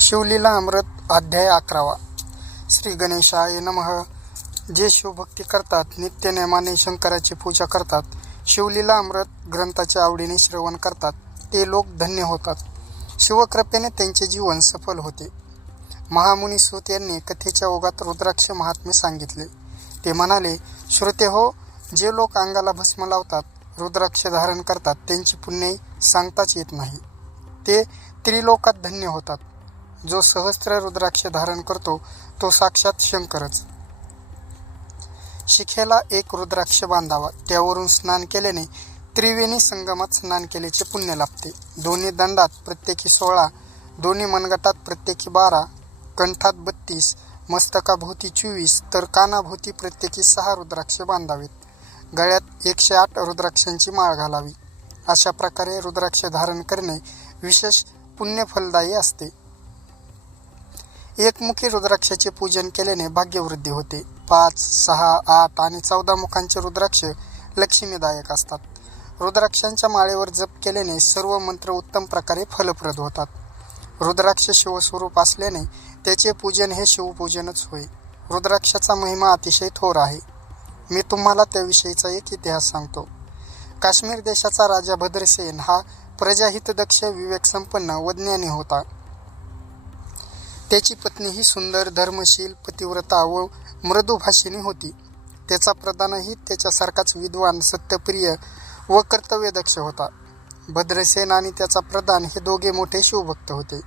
शिवलीला अमृत अध्याय अकरावा. श्री गणेशाय नमः. जे शिवभक्ती करतात नित्य नेमाने शंकराची पूजा करतात शिवलीला अमृत ग्रंथाच्या आवडीने श्रवण करतात ते लोक धन्य होतात. शिवकृपेने त्यांचे जीवन सफल होते. महामुनी सूत यांनी कथेच्या ओघात रुद्राक्ष महात्म्य सांगितले. ते म्हणाले श्रोते हो जे लोक अंगाला भस्म लावतात रुद्राक्ष धारण करतात त्यांची पुण्य सांगताच येत नाही. ते त्रिलोकात धन्य होतात. जो सहस्त्र रुद्राक्ष धारण करतो तो साक्षात शंकरच. शिखेला एक रुद्राक्ष बांधावा त्यावरून स्नान केल्याने त्रिवेणी संगमात स्नान केल्याचे पुण्य लाभते. दोन्ही दंडात प्रत्येकी सोळा दोन्ही मनगटात प्रत्येकी बारा कंठात बत्तीस मस्तकाभोवती चोवीस तर कानाभोवती प्रत्येकी सहा रुद्राक्ष बांधावेत. गळ्यात एकशे आठ रुद्राक्षांची माळ घालावी. अशा प्रकारे रुद्राक्ष धारण करणे विशेष पुण्यफलदायी असते. एकमुखी रुद्राक्षाचे पूजन केल्याने भाग्यवृद्धी होते. पाच सहा आठ आणि चौदा मुखांचे रुद्राक्ष लक्ष्मीदायक असतात. रुद्राक्षांच्या माळेवर जप केल्याने सर्व मंत्र उत्तम प्रकारे फलप्रद होतात. रुद्राक्ष शिवस्वरूप असल्याने त्याचे पूजन हे शिवपूजनच होय. रुद्राक्षाचा महिमा अतिशय थोर आहे. मी तुम्हाला त्याविषयीचा एक इतिहास सांगतो. काश्मीर देशाचा राजा भद्रसेन हा प्रजाहितदक्ष विवेकसंपन्न व ज्ञानी होता. त्याची पत्नी ही सुंदर धर्मशील पतिव्रता व मृदुभाषिणी होती. त्याचा प्रधानही त्याच्यासारखाच विद्वान सत्यप्रिय व कर्तव्यदक्ष होता. भद्रसेन आणि त्याचा प्रधान हे दोघे मोठे शिवभक्त होते.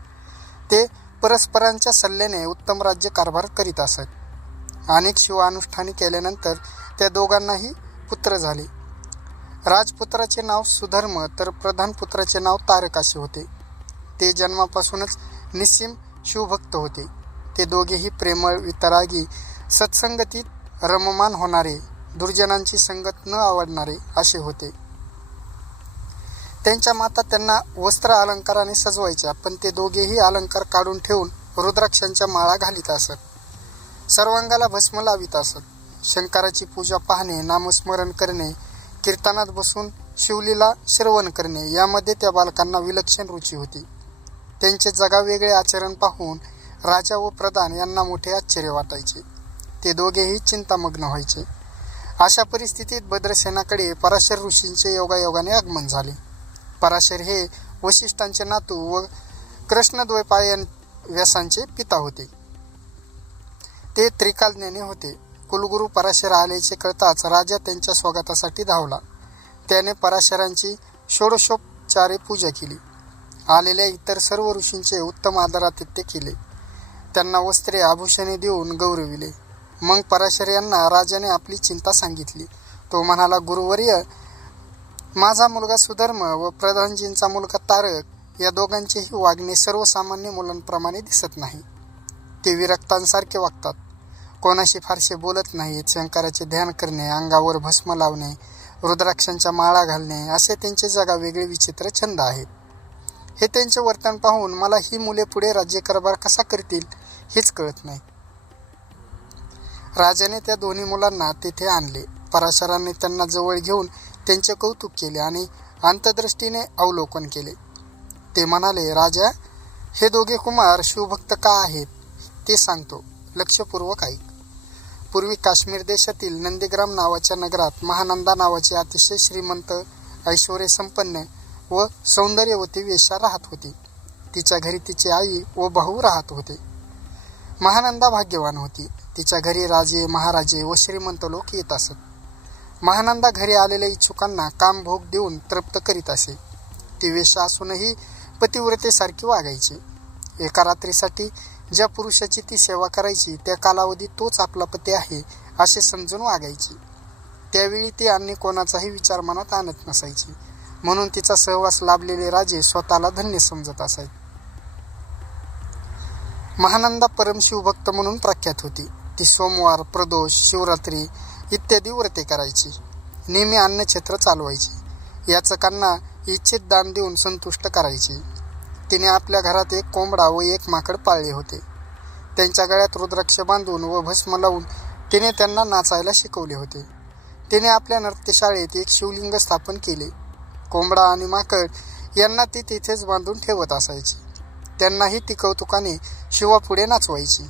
ते परस्परांच्या सल्ल्याने उत्तम राज्य कारभार करीत असत. अनेक शिवानुष्ठाने केल्यानंतर त्या दोघांनाही पुत्र झाले. राजपुत्राचे नाव सुधर्म तर प्रधानपुत्राचे नाव तारकाशी होते. ते जन्मापासूनच निस्सीम शिवभक्त होते. ते दोघेही प्रेमळ वितरागी सत्संगतीत रममान होणारे दुर्जनांची संगत न आवडणारे असे होते. त्यांच्या माता त्यांना वस्त्र अलंकाराने सजवायच्या पण ते दोघेही अलंकार काढून ठेवून रुद्राक्षांच्या माळा घालीत असत. सर्वांगाला भस्म लावित असत. शंकराची पूजा पाहणे नामस्मरण करणे कीर्तनात बसून शिवलीला श्रवण करणे यामध्ये त्या बालकांना विलक्षण रुची होती. त्यांचे जगावेगळे आचरण पाहून राजा व प्रधान यांना मोठे आश्चर्य वाटायचे. ते दोघेही चिंतामग्न व्हायचे. अशा परिस्थितीत भद्रसेनाकडे पराशर ऋषींचे योगायोगाने आगमन झाले. पराशर हे वशिष्ठांचे नातू व कृष्णद्वैपायन व्यासांचे पिता होते. ते त्रिकालज्ञानी होते. कुलगुरू पराशर आल्याचे कळताच राजा त्यांच्या स्वागतासाठी धावला. त्याने पराशरांची षोडशोपचारे पूजा केली. आलेल्या इतर सर्व ऋषींचे उत्तम आदरातिथ्य केले. त्यांना वस्त्रे आभूषणे देऊन गौरविले. मग पराशर यांना राजाने आपली चिंता सांगितली. तो म्हणाला गुरुवर्य माझा मुलगा सुधर्म व प्रधानजींचा मुलगा तारक या दोघांचेही वागणे सर्वसामान्य मुलांप्रमाणे दिसत नाही. ते विरक्तांसारखे वागतात. कोणाशी फारसे बोलत नाहीत शंकराचे ध्यान करणे अंगावर भस्म लावणे रुद्राक्षांच्या माळा घालणे असे त्यांचे जगा वेगळे विचित्र छंद आहेत. हे त्यांचे वर्तन पाहून मला ही मुले पुढे राज्यकारभार कसा करतील हेच कळत नाही. राजाने त्या दोन्ही मुलांना तेथे आणले. पराशरांनी त्यांना जवळ घेऊन त्यांचे कौतुक केले आणि अंतदृष्टीने अवलोकन केले. ते म्हणाले राजा हे दोघे कुमार शिवभक्त का आहेत ते सांगतो. लक्षपूर्वक ऐक. पूर्वी काश्मीर देशातील नंदीग्राम नावाच्या नगरात महानंदा नावाचे अतिशय श्रीमंत ऐश्वर्यसंपन्न व सौंदर्यवती वेशा राहत होती. तिच्या घरी तिची आई व भाऊ राहत होते. महानंदा भाग्यवान होती. तिच्या घरी राजे महाराजे व श्रीमंत लोक येत असत. महानंदा घरी आलेल्या इच्छुकांना काम भोग देऊन तृप्त करीत असे. ती वेश्या असूनही पतिव्रतेसारखी वागायची. एका रात्रीसाठी ज्या पुरुषाची ती सेवा करायची त्या कालावधीत तोच आपला पती आहे असे समजून वागायची. त्यावेळी ती अन्य कोणाचाही विचार मनात आणत नसायची. म्हणून तिचा सहवास लाभलेले राजे स्वतःला धन्य समजत असत महानंदा परमशिवभक्त म्हणून प्रख्यात होती. ती सोमवार प्रदोष शिवरात्री इत्यादी व्रते करायची. नेहमी अन्नक्षेत्र चालवायची. याचकांना इच्छित दान देऊन संतुष्ट करायची. तिने आपल्या घरात एक कोंबडा व एक माकड पाळले होते. त्यांच्या गळ्यात रुद्राक्ष बांधून व भस्म लावून तिने त्यांना नाचायला शिकवले होते. तिने आपल्या नृत्यशाळेत एक शिवलिंग स्थापन केले. कोंबडा आणि माकड यांना ती तिथेच बांधून ठेवत असायची. त्यांनाही ती कौतुकाने शिवापुढे नाचवायची.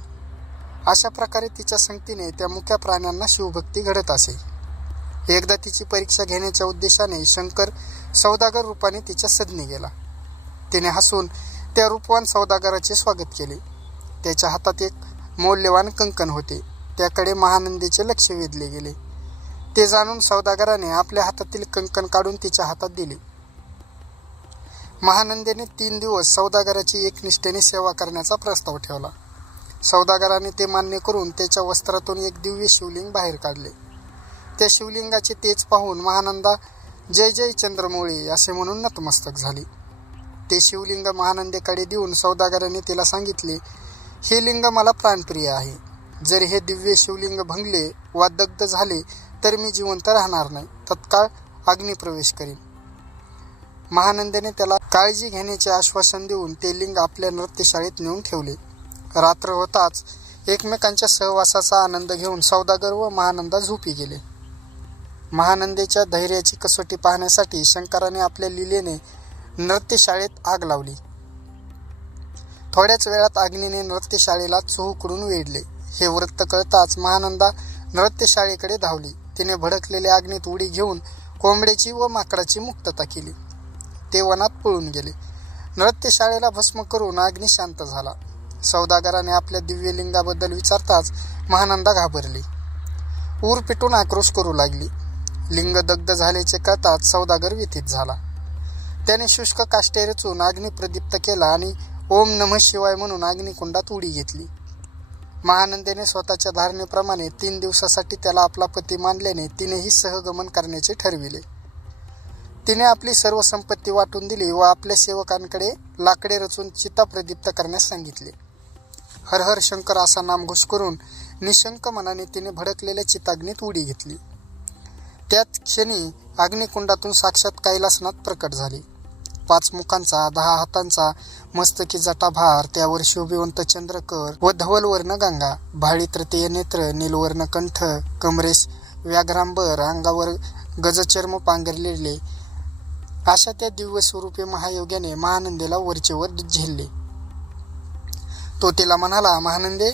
अशा प्रकारे तिच्या संगतीने त्या मुक्या प्राण्यांना शिवभक्ती घडत असे. एकदा तिची परीक्षा घेण्याच्या उद्देशाने शंकर सौदागर रूपाने तिच्या सदनी गेला. तिने हसून त्या रूपवान सौदागराचे स्वागत केले. त्याच्या हातात एक मौल्यवान कंकण होते. त्याकडे महानंदीचे लक्ष वेधले गेले. ते जाणून सौदागराने आपल्या हातातील कंकण काढून तिच्या हातात दिले. महानंदेने तीन दिवस सौदागराची एकनिष्ठेने सेवा करण्याचा प्रस्ताव ठेवला. सौदागराने ते मान्य करून त्याच्या वस्त्रातून एक दिव्य शिवलिंग बाहेर काढले. त्या शिवलिंगाचे तेज पाहून महानंदा जय जय चंद्रमौळी असे म्हणून नतमस्तक झाली. ते शिवलिंग महानंदेकडे देऊन सौदागराने तिला सांगितले हे लिंग मला प्राणप्रिय आहे. जर हे दिव्य शिवलिंग भंगले वा दग्ध झाले तर मी जिवंत राहणार नाही. तत्काळ अग्निप्रवेश करीन. महानंदेने त्याला काळजी घेण्याचे आश्वासन देऊन ते लिंग आपल्या नृत्यशाळेत नेऊन ठेवले. रात्र होताच एकमेकांच्या सहवासाचा आनंद घेऊन सौदागर व महानंदा झोपी गेले. महानंदेच्या धैर्याची कसोटी पाहण्यासाठी शंकराने आपल्या लिलेने नृत्यशाळेत आग लावली. थोड्याच वेळात अग्नीने नृत्यशाळेला चोहकडून वेढले. हे वृत्त कळताच महानंदा नृत्यशाळेकडे धावली. तिने भडकलेल्या अग्नीत उडी घेऊन कोंबड्याची व माकडाची मुक्तता केली. ते वनात पळून गेले. नृत्यशाळेला भस्म करून अग्नी शांत झाला. सौदागराने आपल्या दिव्यलिंगाबद्दल विचारताच महानंदा घाबरली. ऊर पिटून आक्रोश करू लागली. लिंग दग्ध झाल्याचे कळताच सौदागर व्यथित झाला. त्याने शुष्क काष्टे रचून अग्नी प्रदीप्त केला आणि ओम नमः शिवाय म्हणून अग्निकुंडात उडी घेतली. महानंदेने स्वतःच्या धारणेप्रमाणे तीन दिवसासाठी त्याला आपला पती मानल्याने तिनेही सहगमन करण्याचे ठरविले. तिने आपली सर्व संपत्ती वाटून दिली व आपल्या सेवकांकडे लाकडे रचून चिता प्रदीप्त करण्यास सांगितले. हरहर शंकर असा नामघोष करून निशंक मनाने तिने भडकलेल्या चिताग्नीत उडी घेतली. त्याच क्षणी अग्निकुंडातून साक्षात कैलासनाथ प्रकट झाली. पाच मुखांचा दहा हातांचा मस्तकी जटाभार त्यावर शोभिवंत चंद्रकर व धवलवर्ण गंगा भाळी तृतीय नेत्र नीलवर्ण कंठ कमरेश व्याघ्रांबर अंगावर गजचर्म पांघरलेले अशा त्या दिव्य स्वरूपी महायोग्याने महानंदेला वरचेवर झेलले. तो तिला म्हणाला महानंदे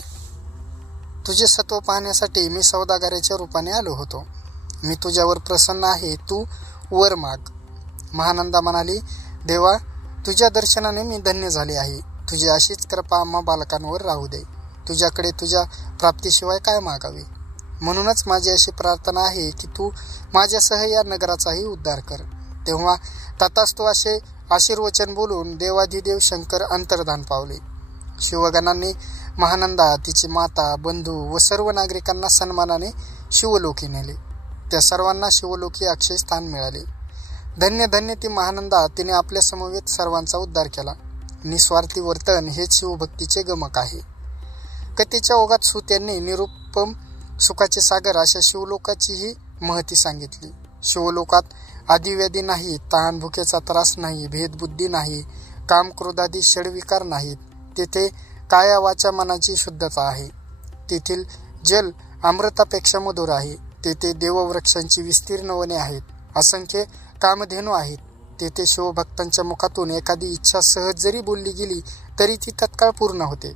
तुझे सत्व पाहण्यासाठी मी सौदागाराच्या रूपाने आलो होतो. मी तुझ्यावर प्रसन्न आहे तू वर माग. महानंदा म्हणाली देवा तुझ्या दर्शनाने मी धन्य झाले आहे. तुझी अशीच कृपा आम्हा बालकांवर राहू दे. तुझ्याकडे तुझ्या प्राप्तीशिवाय काय मागावे? म्हणूनच माझी अशी प्रार्थना आहे की तू माझ्यासह या नगराचाही उद्धार कर. तेव्हा तथास्तु असे आशीर्वचन बोलून देवाधिदेव शंकर अंतर्धान पावले. शिवगणांनी महानंदा तिची माता बंधू व सर्व नागरिकांना सन्मानाने शिवलोकी नेले. त्या सर्वांना शिवलोकी अक्षय स्थान मिळाले. धन्य धन्य ती महानंदा तिने आपल्या समवेत सर्वांचा उद्धार केला. निस्वार्थी वर्तन हेच शिवभक्तीचे गमक आहे. कथेच्या ओघात सूत यांनी निरुपम सुखाचे सागर अशा शिवलोकाचीही महती सांगितली. शिवलोकात आदिव्याधी नाही तहान भुकेचा त्रास नाही भेदबुद्धी नाही काम क्रोधादी षडविकार नाहीत. तेथे काया वाचा मनाची शुद्धता आहे. तेथील जल अमृतापेक्षा मधुर आहे. तेथे देववृक्षांची विस्तीर्ण वने आहेत. असंख्य कामधेनू आहेत. तेथे शिवभक्तांच्या मुखातून एखादी इच्छा सहज जरी बोलली गेली तरी ती तत्काळ पूर्ण होते.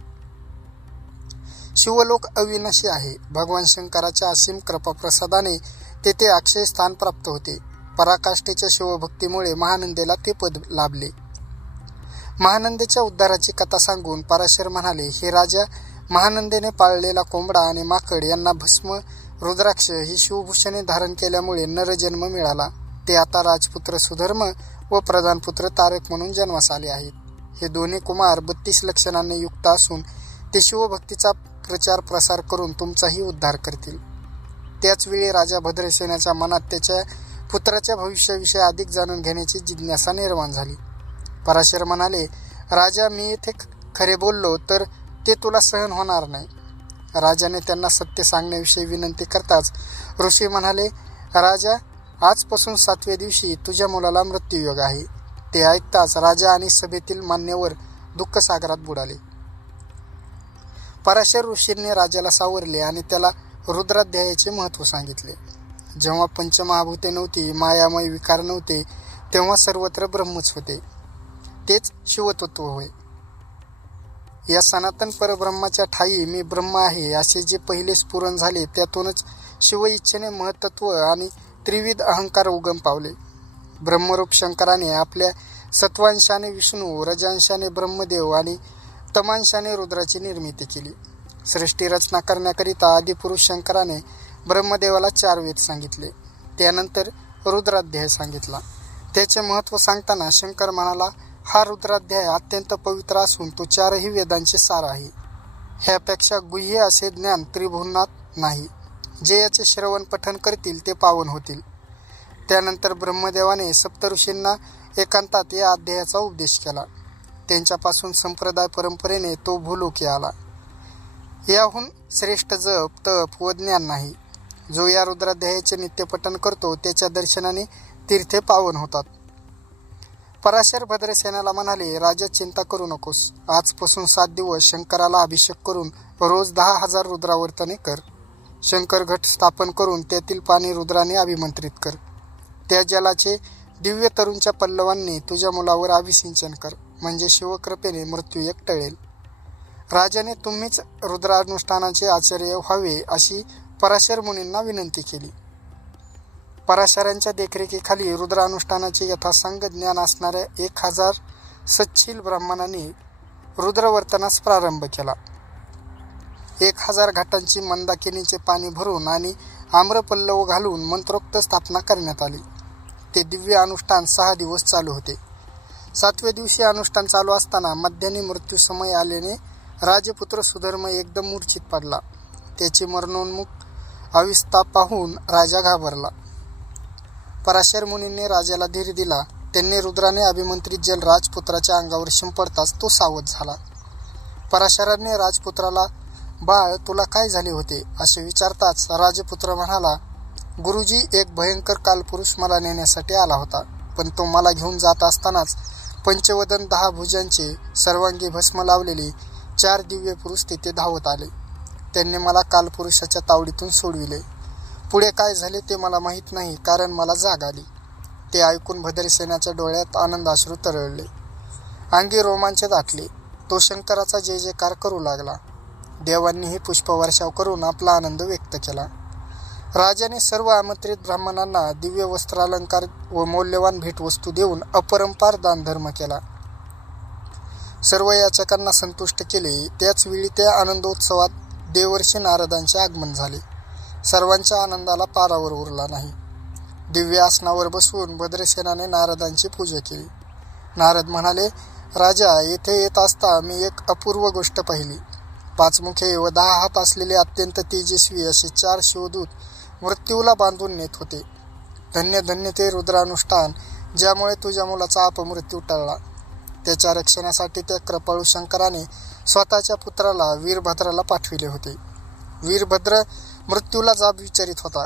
शिवलोक अविनाशी आहे. भगवान शंकराच्या असीम कृपाप्रसादाने तेथे अक्षय स्थान प्राप्त होते. पराकाष्ठेच्या शिवभक्तीमुळे महानंदेला ते पद लाभले. महानंदेच्या उद्धाराची कथा सांगून पराशर म्हणाले हे राजा महानंदेने पाळलेला कोंबडा आणि माकड यांना भस्म रुद्राक्ष ही शिवभूषणे धारण केल्यामुळे नरजन्म मिळाला. ते आता राजपुत्र सुधर्म व प्रधानपुत्र तारक म्हणून जन्मास आले आहेत. हे दोन्ही कुमार बत्तीस लक्षणांनी युक्त असून ते शिवभक्तीचा प्रचार प्रसार करून तुमचाही उद्धार करतील. त्याचवेळी राजा भद्रसेनाच्या मनात त्याच्या पुत्राच्या भविष्याविषयी अधिक जाणून घेण्याची जिज्ञासा निर्माण झाली. पराशर म्हणाले राजा मी येथे खरे बोललो तर ते तुला सहन होणार नाही. राजाने त्यांना सत्य सांगण्याविषयी विनंती करताच ऋषी म्हणाले राजा आजपासून सातव्या दिवशी तुझ्या मुलाला मृत्यूयोग आहे. ते ऐकताच राजा आणि सभेतील मान्यवर दुःखसागरात बुडाले. पराशर ऋषींनी राजाला सावरले आणि त्याला रुद्राध्यायाचे महत्त्व सांगितले. जेव्हा पंचमहाभूते नव्हती मायामय विकार नव्हते तेव्हा सर्वत्र ब्रह्मच होते. तेच शिवतत्व होय. या सनातन परब्रह्माच्या ठाई मी ब्रह्म आहे असे जे पहिले स्फुरण झाले त्यातूनच शिव इच्छेने महत्त्व आणि त्रिविध अहंकार उगम पावले. ब्रह्मरूप शंकराने आपल्या सत्वांशाने विष्णू रजांशाने ब्रह्मदेव आणि तमांशाने रुद्राची निर्मिती केली. सृष्टी रचना करण्याकरिता आदिपुरुष शंकराने ब्रह्मदेवाला चार वेद सांगितले. त्यानंतर रुद्राध्याय सांगितला. त्याचे महत्त्व सांगताना शंकर म्हणाला हा रुद्राध्याय अत्यंत पवित्र असून तो चारही वेदांचे सार आहे. ह्यापेक्षा गुह्य असे ज्ञान त्रिभुवनात नाही. जे याचे श्रवण पठण करतील ते पावन होतील. त्यानंतर ब्रह्मदेवाने सप्तऋषींना एकांतात या अध्यायाचा उपदेश केला. त्यांच्यापासून संप्रदाय परंपरेने तो भूलोकी आला. याहून श्रेष्ठ जप तप व ज्ञान नाही. जो या रुद्राध्यायाचे नित्यपठन करतो त्याच्या दर्शनाने तीर्थे पावन होतात. पराशर भद्रसेनाला म्हणाले राजा चिंता करू नकोस. आजपासून सात दिवस शंकराला अभिषेक करून रोज दहा हजार रुद्रावर्तने कर. शंकर घट स्थापन करून त्यातील पाणी रुद्राने अभिमंत्रित कर. त्या जलाचे दिव्य तरुणच्या पल्लवांनी तुझ्या मुलावर अभिसिंचन कर म्हणजे शिवकृपेने मृत्यू एक टळेल. राजाने तुम्हीच रुद्रानुष्ठानाचे आचार्य व्हावे अशी पराशर मुनींना विनंती केली. पराशरांच्या देखरेखीखाली रुद्रानुष्ठानाचे यथासांग ज्ञान असणाऱ्या एक हजार सच्छील ब्राह्मणांनी रुद्रवर्तनास प्रारंभ केला. एक हजार घाटांची मंदाकिनीचे पाणी भरून आणि आम्रपल्लव घालून मंत्रोक्त स्थापना करण्यात आली. ते दिव्य अनुष्ठान सहा दिवस चालू होते. सातव्या दिवशी अनुष्ठान चालू असताना मध्यानी मृत्यू समय आल्याने राजपुत्र सुधर्म एकदम मूर्छित पडला. त्याची मरणोन्मुख अविस्ता पाहून राजा घाबरला. पराशर मुनींनी राजाला धीर दिला. त्यांनी रुद्राने अभिमंत्रित जल राजपुत्राच्या अंगावर शिंपडताच तो सावध झाला. पराशराने राजपुत्राला बाळ तुला काय झाले होते? असे विचारताच राजपुत्र म्हणाला गुरुजी एक भयंकर कालपुरुष मला नेण्यासाठी आला होता. पण तो मला घेऊन जात असतानाच पंचवदन दहा भुजांचे सर्वांगी भस्म लावलेले चार दिव्य पुरुष तेथे धावत आले. त्यांनी मला कालपुरुषाच्या तावडीतून सोडविले. पुढे काय झाले ते मला माहीत नाही कारण मला जाग आली. ते ऐकून भद्रसेनाच्या डोळ्यात आनंदाश्रू तरळले. अंगी रोमांचे दाटले. तो शंकराचा जय जयकार करू लागला. देवांनीही पुष्पवर्षाव करून आपला आनंद व्यक्त केला. राजाने सर्व आमंत्रित ब्राह्मणांना दिव्य वस्त्रालंकार व मौल्यवान भेटवस्तू देऊन अपरंपार दानधर्म केला. सर्व याचकांना संतुष्ट केले. त्याच वेळी त्या आनंदोत्सवात देवर्षी नारदांचे आगमन झाले. सर्वांच्या आनंदाला पारावर उरला नाही. दिव्य आसनावर बसवून भद्रसेनाने नारदांची पूजा केली. नारद म्हणाले राजा येथे येत असता मी एक अपूर्व गोष्ट पाहिली. पाचमुखे व दहा हात असलेले अत्यंत तेजस्वी असे चार शिवदूत मृत्यूला बांधून नेत होते. धन्य धन्य ते रुद्रानुष्ठान ज्यामुळे तुझ्या मुलाचा अपमृत्यू टळला. त्याच्या रक्षणासाठी त्या कृपाळू शंकराने स्वतःच्या पुत्राला वीरभद्राला पाठविले होते. वीरभद्र मृत्यूला जाब विचारित होता.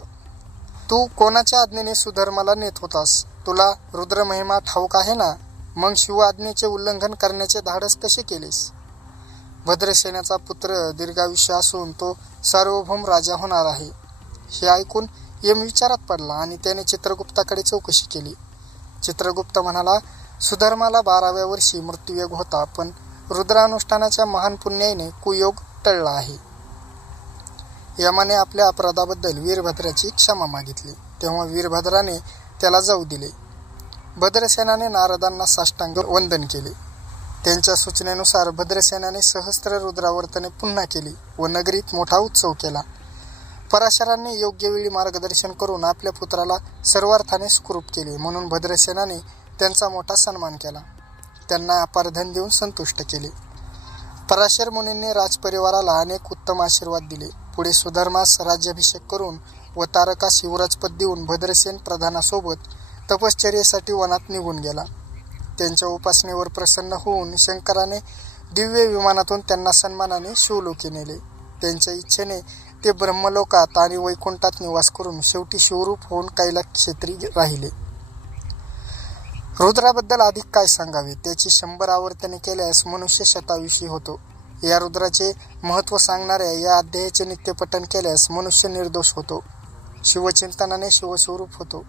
तू कोणाच्या आज्ञेने सुधर्माला नेत होतास? तुला रुद्रमहिमा ठाऊक आहे ना? मग शिव आज्ञेचे उल्लंघन करण्याचे धाडस कसे केलेस? भद्रसेनाचा पुत्र दीर्घायुष्य असून तो सार्वभौम राजा होणार आहे. हे ऐकून यम विचारात पडला आणि त्याने चित्रगुप्ताकडे चौकशी केली. चित्रगुप्त म्हणाला सुधर्माला बाराव्या वर्षी मृत्यूयोग होता पण रुद्रानुष्ठानाच्या महान पुण्याने कुयोग टळला आहे. यमाने आपल्या अपराधाबद्दल वीरभद्राची क्षमा मागितली. तेव्हा वीरभद्राने त्याला जाऊ दिले. भद्रसेनाने नारदांना साष्टांग वंदन केले. त्यांच्या सूचनेनुसार भद्रसेनाने सहस्त्र रुद्रावर्तने पुन्हा केली व नगरीत मोठा उत्सव केला. पराशरांनी योग्य वेळी मार्गदर्शन करून आपल्या पुत्राला सर्वार्थाने सुखरूप केले म्हणून भद्रसेनाने त्यांचा मोठा सन्मान केला. त्यांना अपारधन देऊन संतुष्ट केले. पराशर मुनींनी राजपरिवाराला अनेक उत्तम आशीर्वाद दिले. पुढे सुधर्मास राज्याभिषेक करून व तारकास युवराजपद देऊन भद्रसेन प्रधानासोबत तपश्चर्येसाठी वनात निघून गेला. त्यांच्या उपासनेवर प्रसन्न होऊन शंकराने दिव्य विमानातून त्यांना सन्मानाने शिवलोकी नेले. त्यांच्या इच्छेने ते ब्रह्मलोकात आणि वैकुंठात निवास करून शेवटी शिवरूप होऊन कैला क्षेत्री राहिले. रुद्राबद्दल अधिक काय सांगावे? त्याची शंभर आवर्तने केल्यास मनुष्य शताविषयी होतो. या रुद्राचे महत्त्व सांगणाऱ्या या अध्यायाचे नित्यपठन केल्यास मनुष्य निर्दोष होतो. शिवचिंतनाने शिवस्वरूप होतो.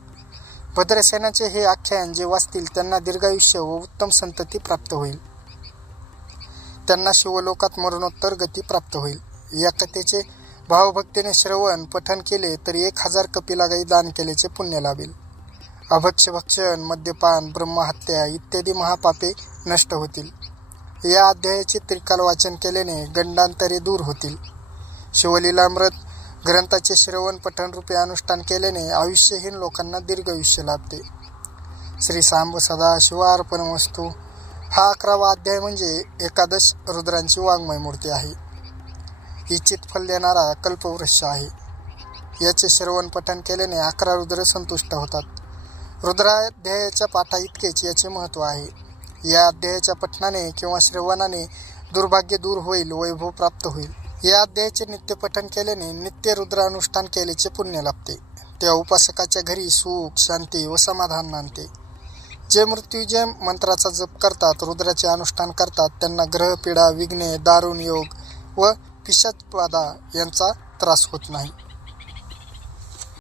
भद्रसेनाचे हे आख्यान जे वाचतील त्यांना दीर्घायुष्य व उत्तम संतती प्राप्त होईल. त्यांना शिवलोकात मरणोत्तर गती प्राप्त होईल. या कथेचे भावभक्तीने श्रवण पठन केले तर एक हजार कपिलागाई दान केल्याचे पुण्य लाभेल. अभक्ष भक्षण मद्यपान ब्रह्महत्या इत्यादी महापापे नष्ट होतील. या अध्यायाचे त्रिकाल वाचन केल्याने गंडांतरे दूर होतील. शिवलीलामृत ग्रंथाचे श्रवण पठण रूपे अनुष्ठान केल्याने आयुष्यहीन लोकांना दीर्घ आयुष्य लाभते. श्री सांब सदा शिवार्पण वस्तू. हा अकरावा अध्याय म्हणजे एकादश रुद्रांची वाङ्मय मूर्ती आहे. इच्छित फल देणारा कल्पवृक्ष आहे. याचे श्रवण पठण केल्याने अकरा रुद्र संतुष्ट होतात. रुद्राध्यायाच्या पाठा इतकेच याचे महत्त्व आहे. या अध्यायाच्या पठणाने किंवा श्रवणाने दुर्भाग्य दूर होईल वैभव प्राप्त होईल. या अध्यायाचे नित्यपठन केल्याने नित्य रुद्र अनुष्ठान केल्याचे पुण्य लाभते. त्या उपासकाच्या घरी सुख शांती व समाधान मानते. जे मृत्यूजय मंत्राचा जप करतात रुद्राचे अनुष्ठान करतात त्यांना ग्रहपीडा विघ्ने दारुण योग व पिशाचबाधा यांचा त्रास होत नाही.